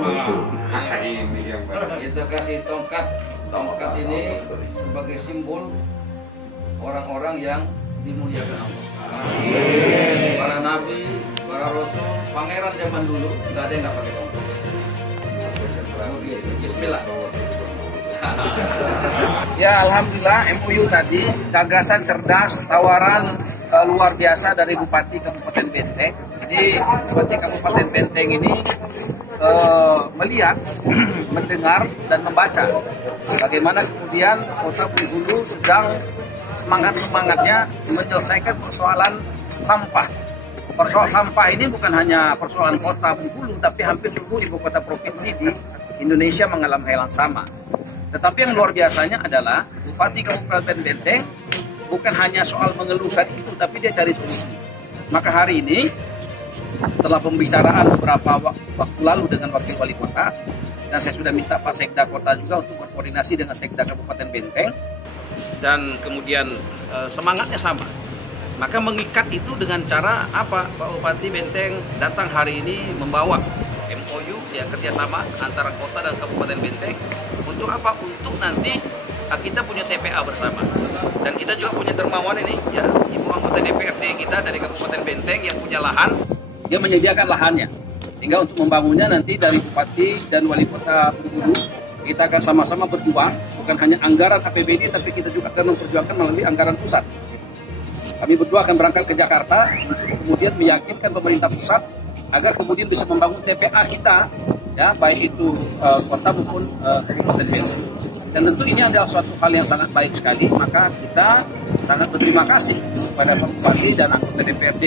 Ini yang kita kasih tongkat ini sebagai simbol orang-orang yang dimuliakan Allah. Para nabi, para rasul, pangeran zaman dulu nggak ada yang nggak pakai tongkat. Bismillah. Ya, alhamdulillah MOU tadi gagasan cerdas, tawaran luar biasa dari Bupati Kabupaten Benteng. Jadi Bupati Kabupaten Benteng ini melihat, mendengar dan membaca bagaimana kemudian Kota Bengkulu sedang semangat-semangatnya menyelesaikan persoalan sampah. Persoalan sampah ini bukan hanya persoalan Kota Bengkulu, tapi hampir seluruh ibu kota provinsi di Indonesia mengalami hal yang sama. Tetapi yang luar biasanya adalah Bupati Kabupaten Benteng bukan hanya soal mengeluhkan itu, tapi dia cari solusi. Maka hari ini setelah pembicaraan beberapa waktu lalu dengan Wakil Wali Kota, dan saya sudah minta Pak Sekda Kota juga untuk berkoordinasi dengan Sekda Kabupaten Benteng, dan kemudian semangatnya sama. Maka mengikat itu dengan cara apa? Pak Bupati Benteng datang hari ini membawa MOU ya, kerjasama antara kota dan Kabupaten Benteng untuk apa? Untuk nanti kita punya TPA bersama, dan kita juga punya dermawan ini ya, ibu anggota DPRD kita dari Kabupaten Benteng yang punya lahan, dia menyediakan lahannya, sehingga untuk membangunnya nanti dari Bupati dan Wali Kota Bengkulu kita akan sama-sama berjuang, bukan hanya anggaran APBD, tapi kita juga akan memperjuangkan melalui anggaran pusat. Kami berdua akan berangkat ke Jakarta untuk kemudian meyakinkan pemerintah pusat agar kemudian bisa membangun TPA kita, ya, baik itu kota maupun Kabupaten Benteng. Dan tentu ini adalah suatu hal yang sangat baik sekali. Maka kita sangat berterima kasih kepada Pak Bupati dan anggota DPRD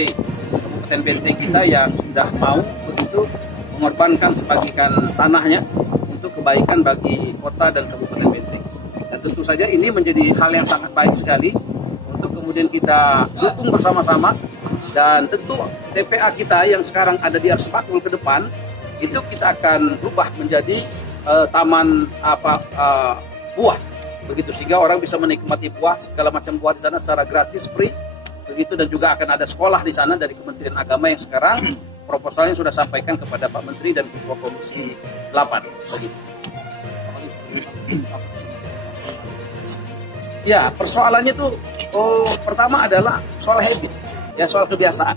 Kabupaten Benteng kita yang sudah mau begitu mengorbankan sebagian tanahnya untuk kebaikan bagi kota dan Kabupaten Benteng. Dan tentu saja ini menjadi hal yang sangat baik sekali untuk kemudian kita dukung bersama-sama. Dan tentu TPA kita yang sekarang ada di Arspatul ke depan itu kita akan rubah menjadi taman buah begitu, sehingga orang bisa menikmati buah, segala macam buah di sana secara gratis, free begitu. Dan juga akan ada sekolah di sana dari Kementerian Agama yang sekarang proposalnya sudah sampaikan kepada Pak Menteri dan Ketua Komisi 8 begitu. Ya, persoalannya tuh pertama adalah soal habit, ya, soal kebiasaan.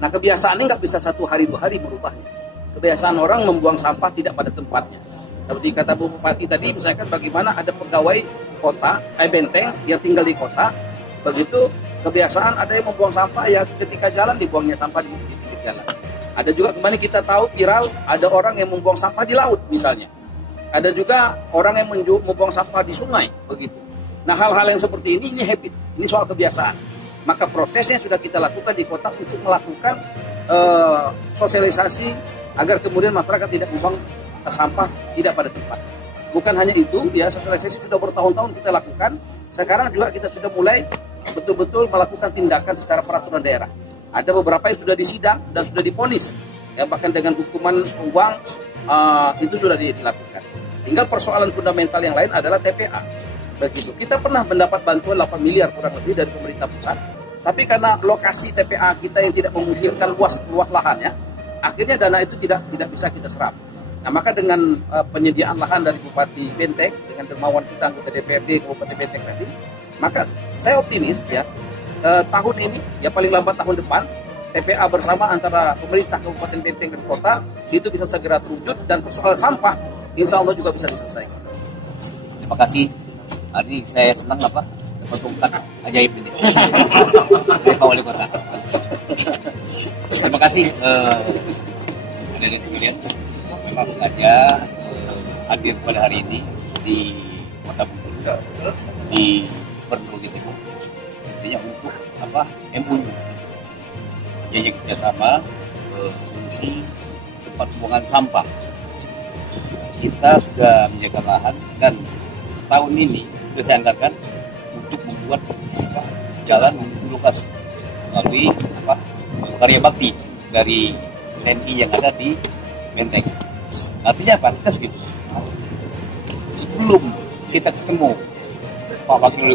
Nah, kebiasaan ini nggak bisa 1 hari 2 hari merubahnya. Kebiasaan orang membuang sampah tidak pada tempatnya. Seperti kata Bu Bupati tadi, misalkan bagaimana ada pegawai kota, Benteng yang tinggal di kota, begitu kebiasaan ada yang membuang sampah ya ketika jalan dibuangnya sampah di pinggir jalan. Ada juga kemarin kita tahu viral ada orang yang membuang sampah di laut misalnya. Ada juga orang yang membuang sampah di sungai begitu. Nah, hal-hal yang seperti ini habit, ini soal kebiasaan. Maka prosesnya sudah kita lakukan di kota untuk melakukan sosialisasi agar kemudian masyarakat tidak membuang sampah tidak pada tempat. Bukan hanya itu, ya, sosialisasi sudah bertahun-tahun kita lakukan. Sekarang juga kita sudah mulai betul-betul melakukan tindakan secara peraturan daerah. Ada beberapa yang sudah disidang dan sudah divonis, ya, bahkan dengan hukuman uang itu sudah dilakukan. Hingga persoalan fundamental yang lain adalah TPA. Begitu. Kita pernah mendapat bantuan 8 miliar kurang lebih dari pemerintah pusat, tapi karena lokasi TPA kita yang tidak memungkinkan luas lahannya, akhirnya dana itu tidak bisa kita serap. Nah, maka dengan penyediaan lahan dari Bupati Benteng dengan dermawan kita anggota DPRD Kabupaten Benteng tadi, maka saya optimis ya, tahun ini ya paling lambat tahun depan TPA bersama antara pemerintah Kabupaten Benteng dan kota itu bisa segera terwujud, dan persoalan sampah insya Allah juga bisa diselesaikan. Terima kasih. Hari ini saya senang dapat tongkat ajaib ini dari Pak Wali Kota. Terima kasih hadirin sekalian, telah sengaja hadir pada hari ini di Kota Bengkulu di Bengkulu gitu. Artinya untuk MOU jadi kerjasama solusi tempat pembuangan sampah. Kita sudah menjaga lahan, dan tahun ini sudah saya anggarkan untuk membuat jalan menuju lokasi melalui karya bakti dari TNI yang ada di Benteng. Artinya apa? Kita serius. Sebelum kita ketemu Pak Wakil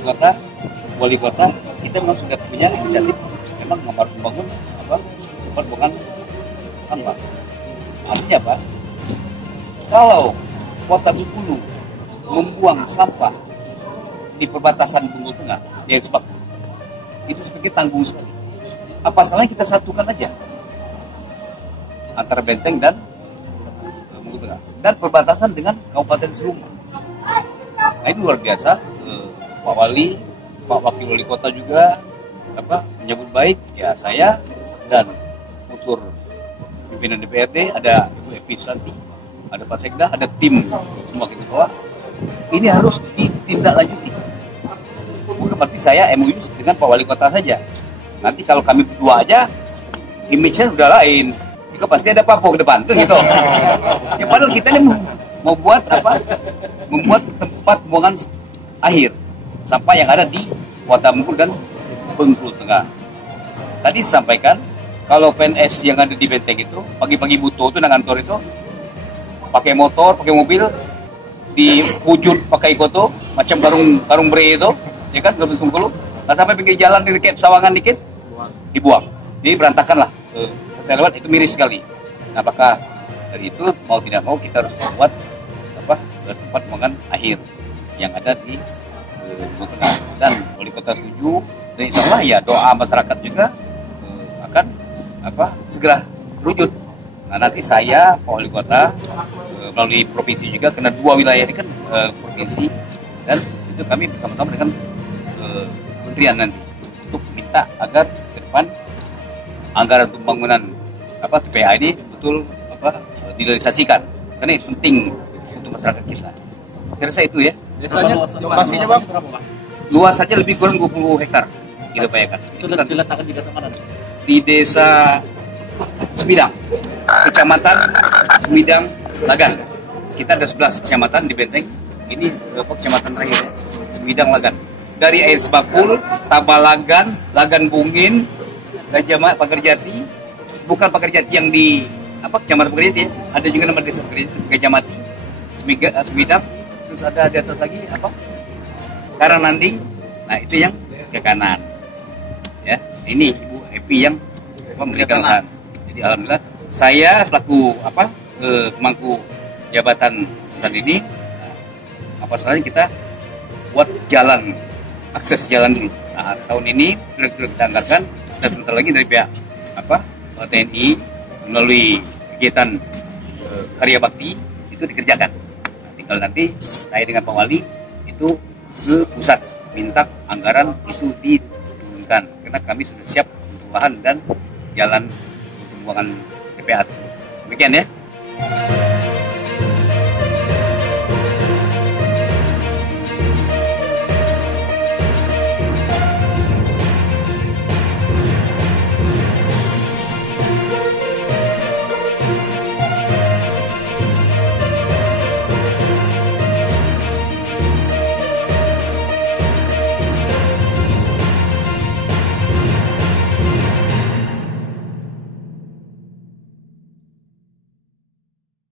Wali Kota, kita memang sudah punya inisiatif memang harus membangun tempat pembuangan sampah. Artinya apa? Kalau Kota Bengkulu membuang sampah di perbatasan Bengkulu Tengah, di Air Sebaku, itu seperti tanggung sekali. Apa salahnya kita satukan aja antara Benteng dan Bengkulu Tengah dan perbatasan dengan Kabupaten Seruma. Nah, ini luar biasa. Pak Wali, Pak Wakil Wali Kota juga menyambut baik. Ya, saya dan unsur pimpinan DPRD, ada Ibu Epi Santi, ada Pak Sekda, ada tim semua kita bawa. Ini harus ditindaklanjuti. Bukan berarti saya MOU dengan Pak Wali Kota saja. Nanti kalau kami berdua aja, image-nya udah lain. Itu pasti ada papo ke depan, tuh gitu. Ya, padahal kita ini mau buat membuat tempat pembuangan akhir sampah yang ada di Kota Bengkulu dan Bengkulu Tengah. Tadi disampaikan kalau PNS yang ada di Benteng itu pagi-pagi butuh itu nang kantor itu pakai motor, pakai mobil, di wujud pakai koto macam karung bre itu, ya kan, ke Bengkulu. Nah, sampai pinggir jalan di dekat Sawangan dikit dibuang. Jadi berantakan lah. Saya lewat itu miris sekali. Nah, apakah dari itu mau tidak mau kita harus membuat tempat pembuangan akhir yang ada di Bengkulu Tengah, dan Wali Kota setuju, dan insya Allah ya doa masyarakat juga akan segera wujud. Nah, nanti saya Pak Wali Kota melalui provinsi juga, karena dua wilayah ini kan provinsi, dan itu kami bersama-sama dengan kementerian nanti untuk minta agar ke depan anggaran untuk pembangunan TPA ini betul direalisasikan, karena ini penting untuk masyarakat kita. Saya rasa itu ya. Biasanya lokasinya Bang berapa, Bang? Luas saja lebih kurang 20 hektar kita bayangkan. Itu diletakkan di desa mana? Di desa Semidang, Kecamatan Semidang Lagan. Kita ada 11 kecamatan di Benteng. Ini berapa kecamatan terakhir ya? Semidang Lagan. Dari Air Sebakul, Tabalagan, Lagan Bungin, Pagerjati, bukan Pagerjati yang di kecamatan Pagerjati ya. Ada juga nama desa Pagerjati, Gajahmati, Semidang. Terus ada di atas lagi Karanglanding. Nah, itu yang ke kanan. Ya, ini Ibu Epi yang memberikan lahan. Jadi alhamdulillah saya selaku pemangku jabatan saat ini, salahnya kita buat jalan, akses jalan dulu. Nah, tahun ini sudah kita anggarkan, dan sebentar lagi dari pihak TNI melalui kegiatan karya bakti itu dikerjakan. Nanti saya dengan Pak Wali itu ke pusat minta anggaran itu diturunkan, karena kami sudah siap untuk lahan dan jalan untuk pembuangan TPA. Demikian ya.